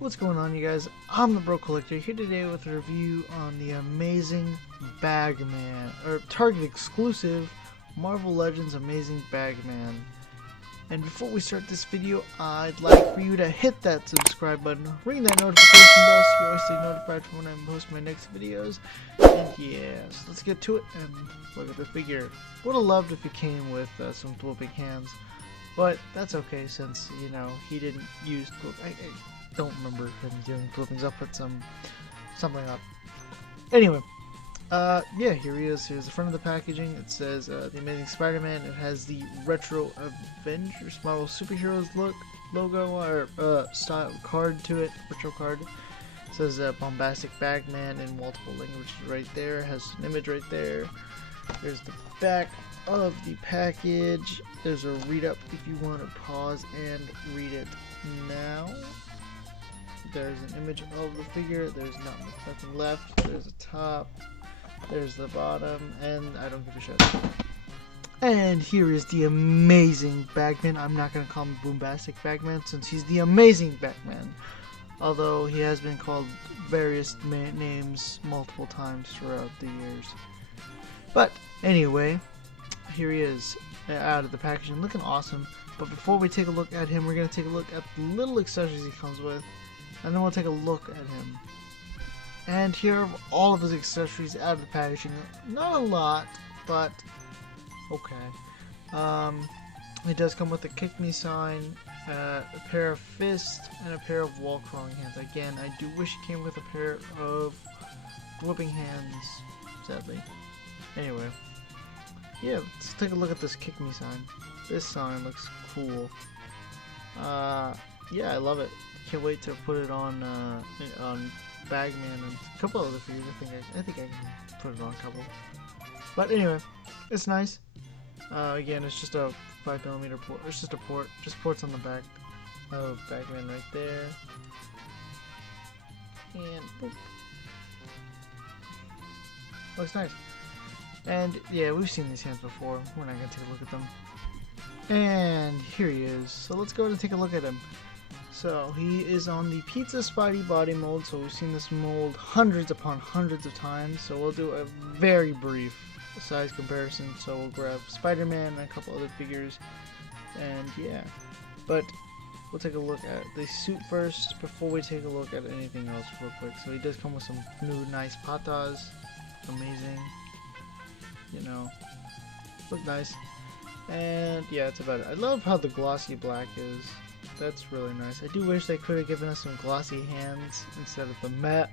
What's going on, you guys? I'm the Bro Collector here today with a review on the amazing Bagman, or Target exclusive Marvel Legends Amazing Bagman. And before we start this video, I'd like for you to hit that subscribe button, ring that notification bell so you always stay notified for when I post my next videos. And yeah, so let's get to it and look at the figure. Would have loved if it came with some flipping hands, but that's okay since, you know, he didn't use I don't remember him doing flippings. I'll put something up. Anyway, yeah, here he is. Here's the front of the packaging. It says the Amazing Spider-Man. It has the Retro Avengers Marvel Superheroes logo or style card to it. Retro card. It says Bombastic Bagman in multiple languages right there. It has an image right there. There's the back of the package. There's a read up if you want to pause and read it now. There's an image of the figure. There's nothing left. There's a top. There's the bottom, and I don't give a shit. And here is the amazing Bagman. I'm not gonna call him Bombastic Bagman since he's the amazing Bagman. Although he has been called various names multiple times throughout the years. But anyway, here he is out of the packaging, looking awesome. But before we take a look at him, we're gonna take a look at the little accessories he comes with. And then we'll take a look at him. And here are all of his accessories out of the packaging. Not a lot, but okay. It does come with a kick me sign, a pair of fists, and a pair of wall crawling hands. Again, I do wish it came with a pair of whipping hands, sadly. Anyway, yeah, let's take a look at this kick me sign. This sign looks cool. Yeah, I love it. Can't wait to put it on Bagman and a couple other figures. I think I can put it on a couple. But anyway, it's nice. Again, it's just a 5mm port. It's just a port. Just ports on the back of Bagman right there. And boop. Looks nice. And yeah, we've seen these hands before. We're not gonna take a look at them. And here he is. So let's go ahead and take a look at him. So he is on the Pizza Spidey body mold, so we've seen this mold hundreds upon hundreds of times, so we'll do a very brief size comparison. So we'll grab Spider-Man and a couple other figures, and yeah, but we'll take a look at the suit first before we take a look at anything else real quick. So he does come with some new nice patas, amazing, you know, look nice, and yeah, that's about it. I love how the glossy black is. That's really nice. I do wish they could have given us some glossy hands instead of the matte,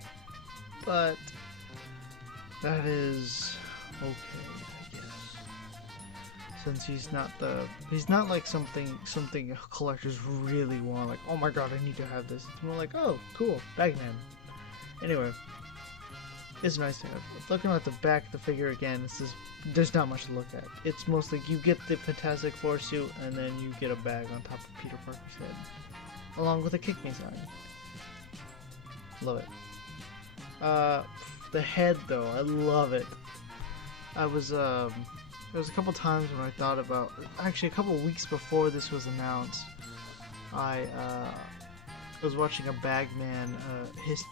but that is okay, I guess. Since he's not like something collectors really want, like, oh my god, I need to have this. It's more like, oh, cool, Bagman. Anyway, it's nice to have. Looking at the back of the figure again, it's just, there's not much to look at. It's mostly you get the Fantastic Four suit and then you get a bag on top of Peter Parker's head, along with a kick me sign. Love it. The head though, I love it. There was a couple times when I thought about, actually a couple weeks before this was announced, I was watching a Bagman,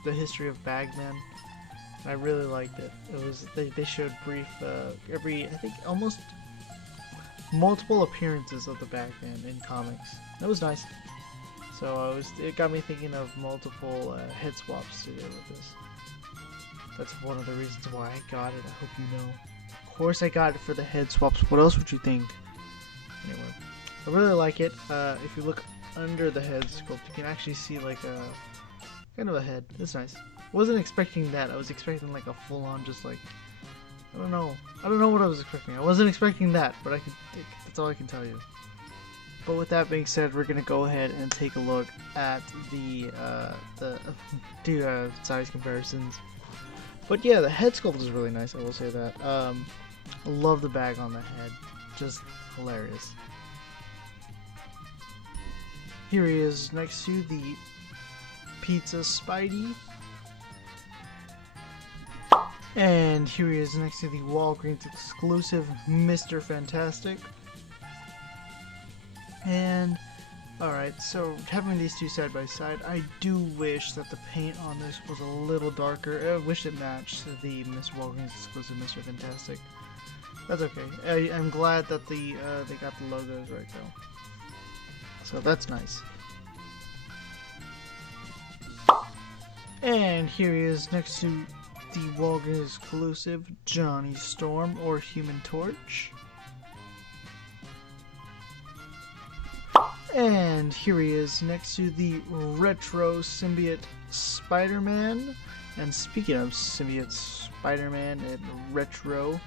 the history of Bagman. I really liked it. It was they showed brief I think almost multiple appearances of the Bagman in comics. That was nice. So it got me thinking of multiple head swaps to do with this. That's one of the reasons why I got it. I hope you know. Of course I got it for the head swaps. What else would you think? Anyway, I really like it. If you look under the head sculpt, you can actually see like a kind of a head. It's nice. Wasn't expecting that. I was expecting like a full-on, just like, I don't know what I was expecting. I wasn't expecting that, but that's all I can tell you. But with that being said, we're gonna go ahead and take a look at the size comparisons. But yeah, the head sculpt is really nice. I will say that. I love the bag on the head, just hilarious. Here he is next to the Pizza Spidey. And here he is next to the Walgreens exclusive Mr. Fantastic. And Alright, so having these two side by side, I do wish that the paint on this was a little darker. I wish it matched the Miss Walgreens exclusive Mr. Fantastic. That's okay. I'm glad that they got the logos right though. So that's nice. And here he is next to the Walgreens exclusive Johnny Storm or Human Torch. And here he is next to the retro symbiote Spider-Man. And speaking of symbiote Spider-Man and retro,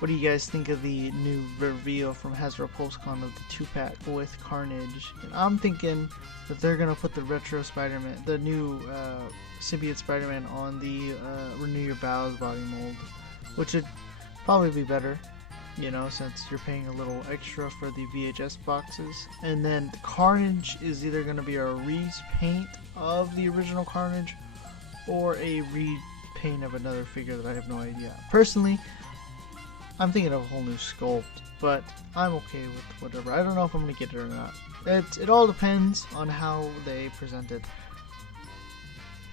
what do you guys think of the new reveal from Hasbro PulseCon of the 2-pack with Carnage? And I'm thinking that they're gonna put the retro Spider-Man, the new symbiote Spider-Man, on the Renew Your Vows body mold, which would probably be better, you know, since you're paying a little extra for the VHS boxes. And then Carnage is either gonna be a repaint of the original Carnage or a repaint of another figure that I have no idea. Personally, I'm thinking of a whole new sculpt, but I'm okay with whatever. I don't know if I'm going to get it or not. It all depends on how they present it.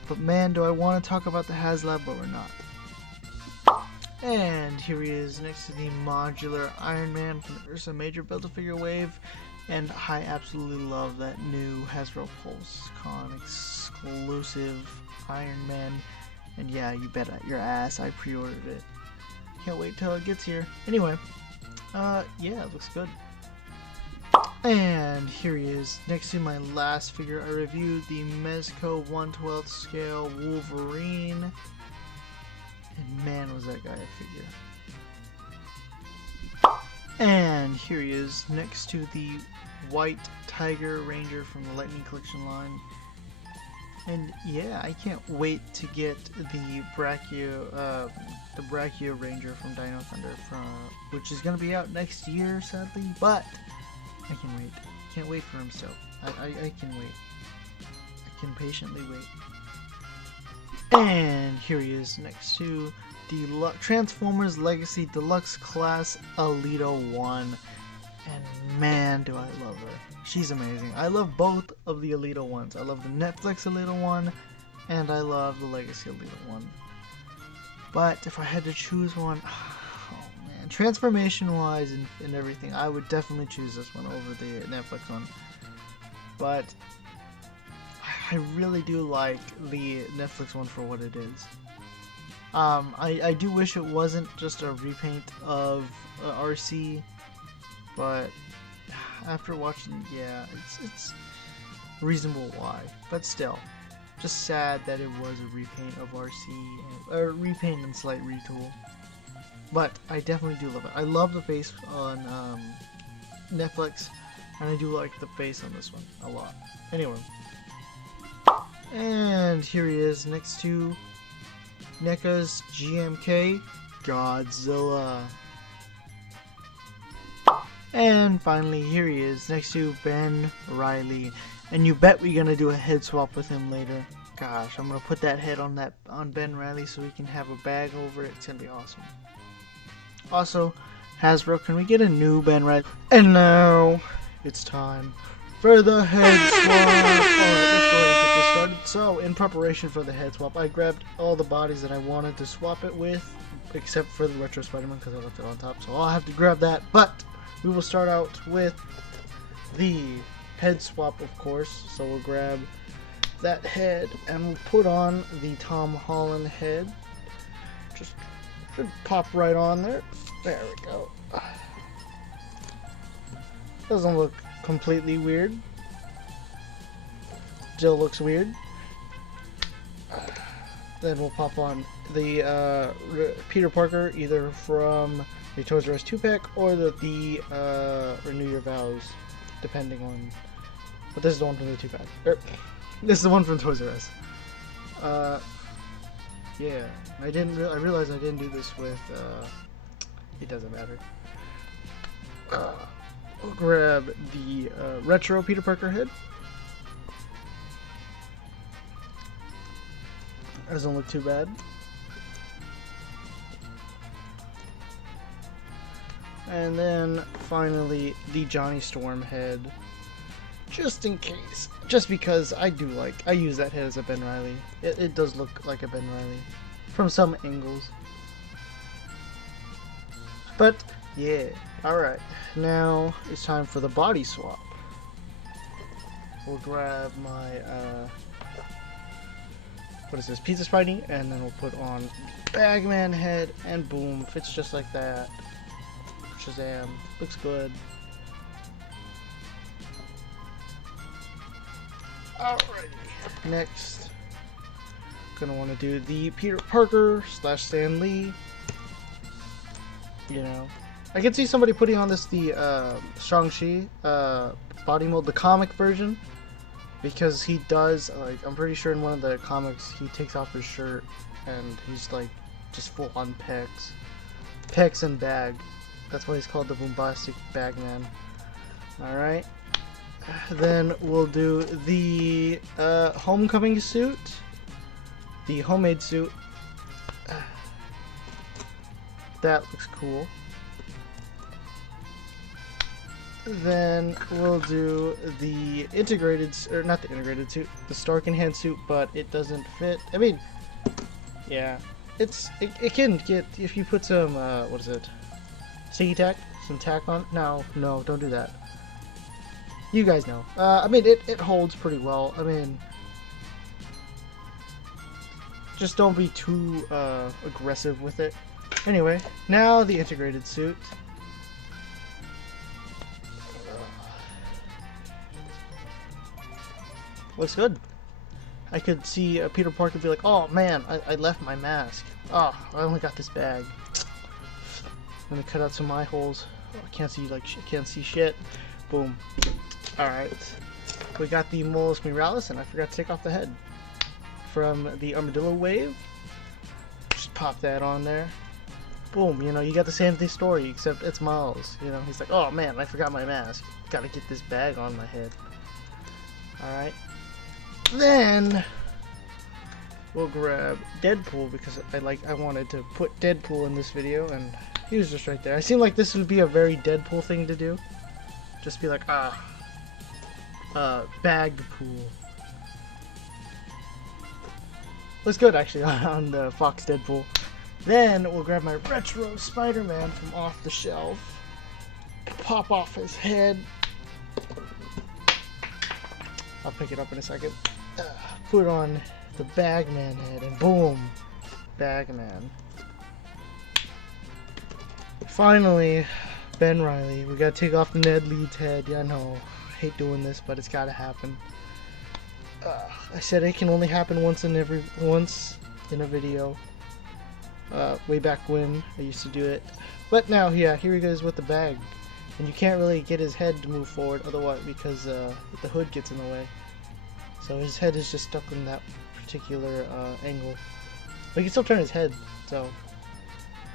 But man, do I want to talk about the HasLab, but we're not. And here he is next to the modular Iron Man from the Ursa Major Build-A-Figure wave. And I absolutely love that new Hasbro PulseCon exclusive Iron Man. And yeah, you bet your ass I pre-ordered it. Can't wait till it gets here. Anyway, yeah, it looks good. And here he is, next to my last figure I reviewed, the Mezco 1/12 scale Wolverine. And man, was that guy a figure. And here he is, next to the White Tiger Ranger from the Lightning Collection line. And yeah, I can't wait to get the Brachio Ranger from Dino Thunder, which is gonna be out next year, sadly. But I can wait. Can't wait for him. So I can wait. I can patiently wait. And here he is, next to the Transformers Legacy Deluxe Class Alita 1. And man, do I love her. She's amazing. I love both of the Alita ones. I love the Netflix Alita one, and I love the Legacy Alita one. But if I had to choose one, oh man, transformation-wise and everything, I would definitely choose this one over the Netflix one. But I really do like the Netflix one for what it is. I do wish it wasn't just a repaint of RC. But after watching, yeah, it's reasonable why. But still, just sad that it was a repaint of RC, or repaint and slight retool. But I definitely do love it. I love the face on Netflix, and I do like the face on this one a lot. Anyway, and here he is next to NECA's GMK Godzilla. And finally, here he is, next to Ben Reilly. And you bet we're gonna do a head swap with him later. Gosh, I'm gonna put that head on Ben Reilly so we can have a bag over it. It's gonna be awesome. Also, Hasbro, can we get a new Ben Reilly? And now, it's time for the head swap. Alright, let's go ahead and get this started. So, in preparation for the head swap, I grabbed all the bodies that I wanted to swap it with, except for the Retro Spider-Man because I left it on top. So I'll have to grab that, but we will start out with the head swap, of course. So we'll grab that head and we'll put on the Tom Holland head. Just should pop right on there. There we go. Doesn't look completely weird. Jill looks weird. Then we'll pop on the Peter Parker, either from the Toys R Us 2-pack or the Renew Your Vows, depending on. But this is the one from the 2-pack. This is the one from Toys R Us. Yeah, I realized I didn't do this with. It doesn't matter. We'll grab the retro Peter Parker head. Doesn't look too bad. And then finally the Johnny Storm head. just in case. Just because I use that head as a Ben Reilly. It does look like a Ben Reilly from some angles. But yeah, alright. Now it's time for the body swap. We'll grab my what is this, pizza Spidey, and then we'll put on Bagman head, and boom, fits just like that. Shazam, looks good. Alrighty, next, gonna want to do the Peter Parker / Stan Lee. You know, I can see somebody putting on the Shang-Chi body mold, the comic version. Because he does, like, I'm pretty sure in one of the comics he takes off his shirt and he's like just full on pecs and bag. That's why he's called the Bombastic Bagman. Alright. Then we'll do the homecoming suit, the homemade suit. That looks cool. Then we'll do the integrated, or not the integrated suit, the Stark in hand suit, but it doesn't fit. I mean, yeah, it can get, if you put some, what is it, sticky tack, some tack on. No, don't do that. You guys know. I mean, it holds pretty well. I mean, just don't be too aggressive with it. Anyway, now the integrated suit. Looks good. I could see Peter Parker be like, oh man, I left my mask. Oh, I only got this bag. I'm gonna cut out some of my holes. Oh, I can't see, like, can't see shit. Boom. Alright. We got the Miles Morales, and I forgot to take off the head from the Armadillo Wave. Just pop that on there. Boom, you know, you got the same thing story, except it's Miles. You know, he's like, oh man, I forgot my mask. Gotta get this bag on my head. Alright. Then we'll grab Deadpool, because I wanted to put Deadpool in this video, and he was just right there. I seemed like this would be a very Deadpool thing to do. Just be like, Bagpool. Looks good actually on the Fox Deadpool. Then we'll grab my retro Spider-Man from off the shelf. Pop off his head. I'll pick it up in a second. Put on the Bagman head, and boom, Bagman. Finally, Ben Reilly. We gotta take off Ned Leeds head. Yeah, I know. I hate doing this, but it's gotta happen. I said it can only happen once in a video. Way back when I used to do it. But now, yeah, here he goes with the bag. And you can't really get his head to move forward otherwise, because the hood gets in the way. So his head is just stuck in that particular angle. But he can still turn his head, so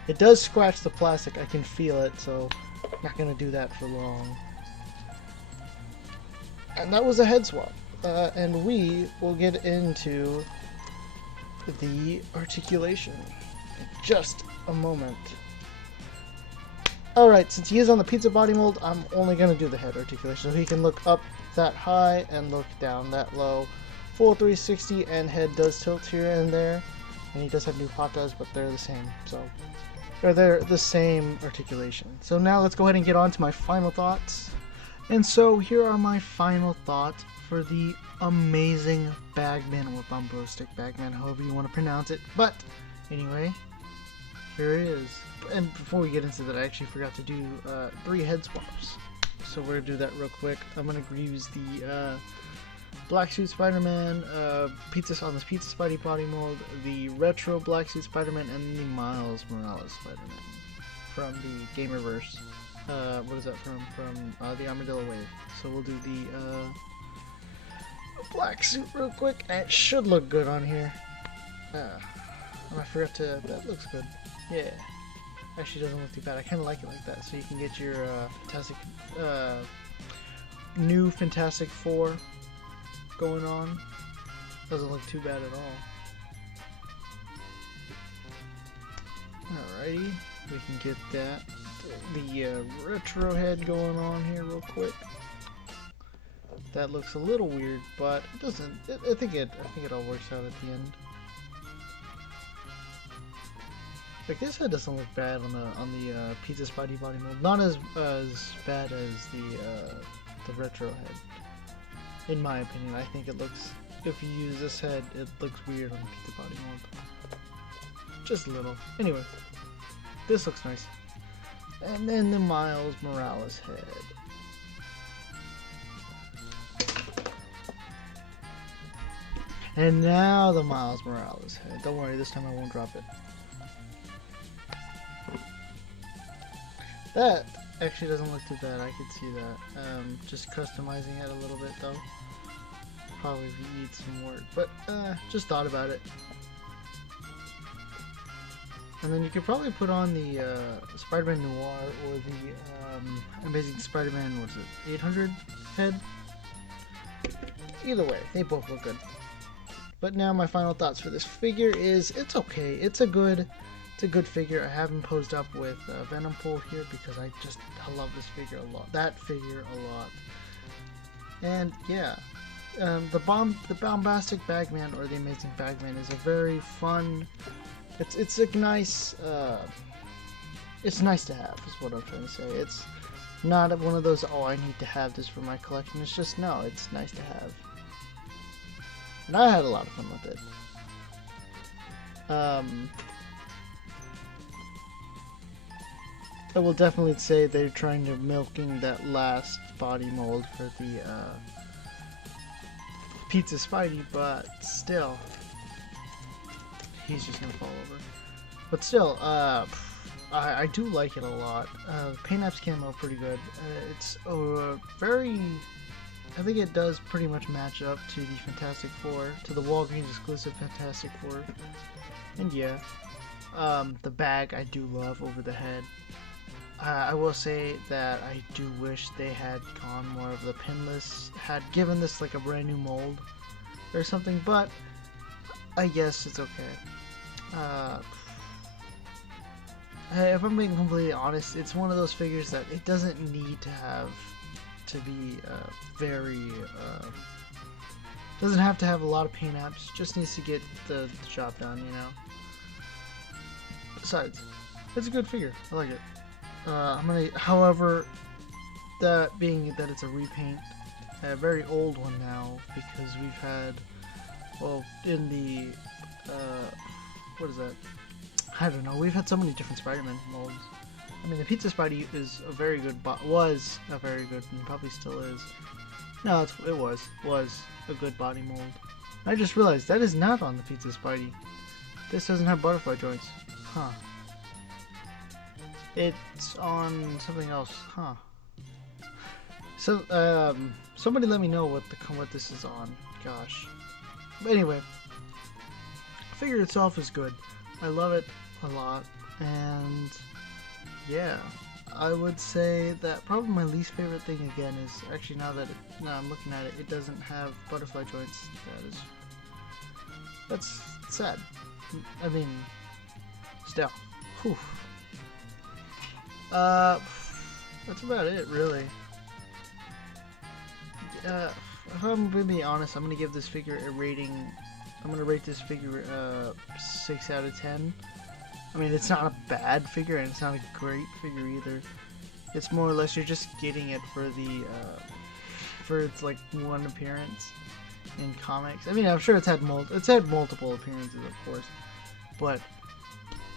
it does scratch the plastic. I can feel it, so I'm not gonna do that for long. And that was a head swap. And we will get into the articulation in just a moment. Alright, since he is on the pizza body mold, I'm only going to do the head articulation. So he can look up that high and look down that low. Full 360, and head does tilt here and there. And he does have new patas, but they're the same. So they're the same articulation. So now let's go ahead and get on to my final thoughts. And so here are my final thoughts for the amazing Bagman, or Bombastic Bagman, however you want to pronounce it. But anyway, here it is. And before we get into that, I actually forgot to do 3 head swaps. So we're going to do that real quick. I'm going to use the Black Suit Spider-Man, Pizza Spidey body mold, the retro Black Suit Spider-Man, and the Miles Morales Spider-Man from the Gamerverse. What is that from? From the Armadillo Wave. So we'll do the black suit real quick, and it should look good on here. I forgot to, that looks good. Yeah. Actually doesn't look too bad. I kind of like it like that, so you can get your new Fantastic Four going on. Doesn't look too bad at all. Alrighty, we can get that. The retro head going on here real quick. That looks a little weird, but it doesn't. I think it all works out at the end. Like this head doesn't look bad on the Pizza Spidey body mold. Not as bad as the retro head. In my opinion, I think it looks. If you use this head, it looks weird on the Pizza body mold. Just a little. Anyway, this looks nice. And then the Miles Morales head. And now the Miles Morales head. Don't worry, this time I won't drop it. That actually doesn't look too bad, I could see that. Just customizing it a little bit though. Probably needs some work, but just thought about it. And then you could probably put on the Spider-Man Noir or the Amazing Spider-Man, what's it, 800 head? Either way, they both look good. But now my final thoughts for this figure is, it's okay. It's a good figure. I haven't posed up with Venom Pool here because I love this figure a lot. That figure a lot. And yeah, the Bombastic Bagman or the Amazing Bagman is a very fun. It's a nice. It's nice to have, is what I'm trying to say. It's not one of those, oh, I need to have this for my collection. It's just, no, it's nice to have. And I had a lot of fun with it. I will definitely say they're trying to milking that last body mold for the Pizza Spidey, but still, he's just gonna fall over. But still, I do like it a lot. Paint apps came out pretty good. It's very. I think it does pretty much match up to the Fantastic Four, to the Walgreens exclusive Fantastic Four. And yeah, the bag I do love over the head. I will say that I do wish they had gone more of the pinless, had given this like a brand new mold or something, but I guess it's okay. If I'm being completely honest, it's one of those figures that it doesn't need to have to be doesn't have to have a lot of paint apps, just needs to get the job done, you know. Besides, it's a good figure. I like it. However, that being that it's a repaint, a very old one now, because we've had, well, in the, what is that? I don't know, we've had so many different Spider-Man molds. I mean, the Pizza Spidey is a very good, was a very good, and probably still is. No, it was a good body mold. I just realized that is not on the Pizza Spidey. This doesn't have butterfly joints. Huh. It's on something else. Huh. So, somebody let me know what this is on. Gosh. But anyway, the figure itself is good. I love it a lot, and yeah, I would say that probably my least favorite thing again is actually now I'm looking at it, it doesn't have butterfly joints. That's sad. I mean, still. Whew. That's about it, really. If I'm gonna be honest, I'm gonna give this figure a rating. I'm gonna rate this figure 6 out of 10. I mean, it's not a bad figure, and it's not a great figure either. It's more or less you're just getting it for the for its like one appearance in comics. I mean, I'm sure it's had multiple appearances, of course, but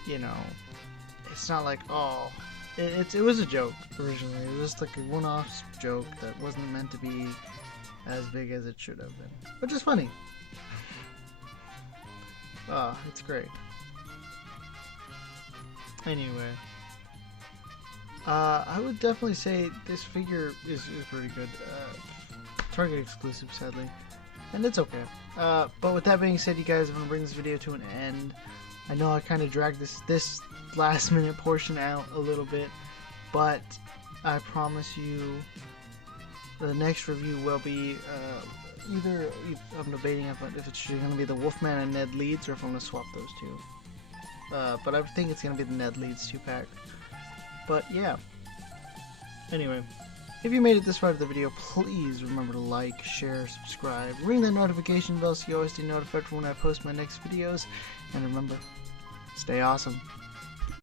you know, it's not like, oh, it was a joke originally. It was just like a one-off joke that wasn't meant to be as big as it should have been, which is funny. It's great. Anyway, I would definitely say this figure is pretty good. Target exclusive, sadly, and it's okay. But with that being said, you guys, I'm gonna bring this video to an end. I know I kind of dragged this last minute portion out a little bit, but I promise you, the next review will be either I'm debating if it's going to be the Wolfman and Ned Leeds, or if I'm going to swap those two. But I think it's going to be the Ned Leeds 2-pack. But yeah. Anyway, If you made it this far to the video, please remember to like, share, subscribe, ring that notification bell so you always get notified for when I post my next videos, and remember, stay awesome.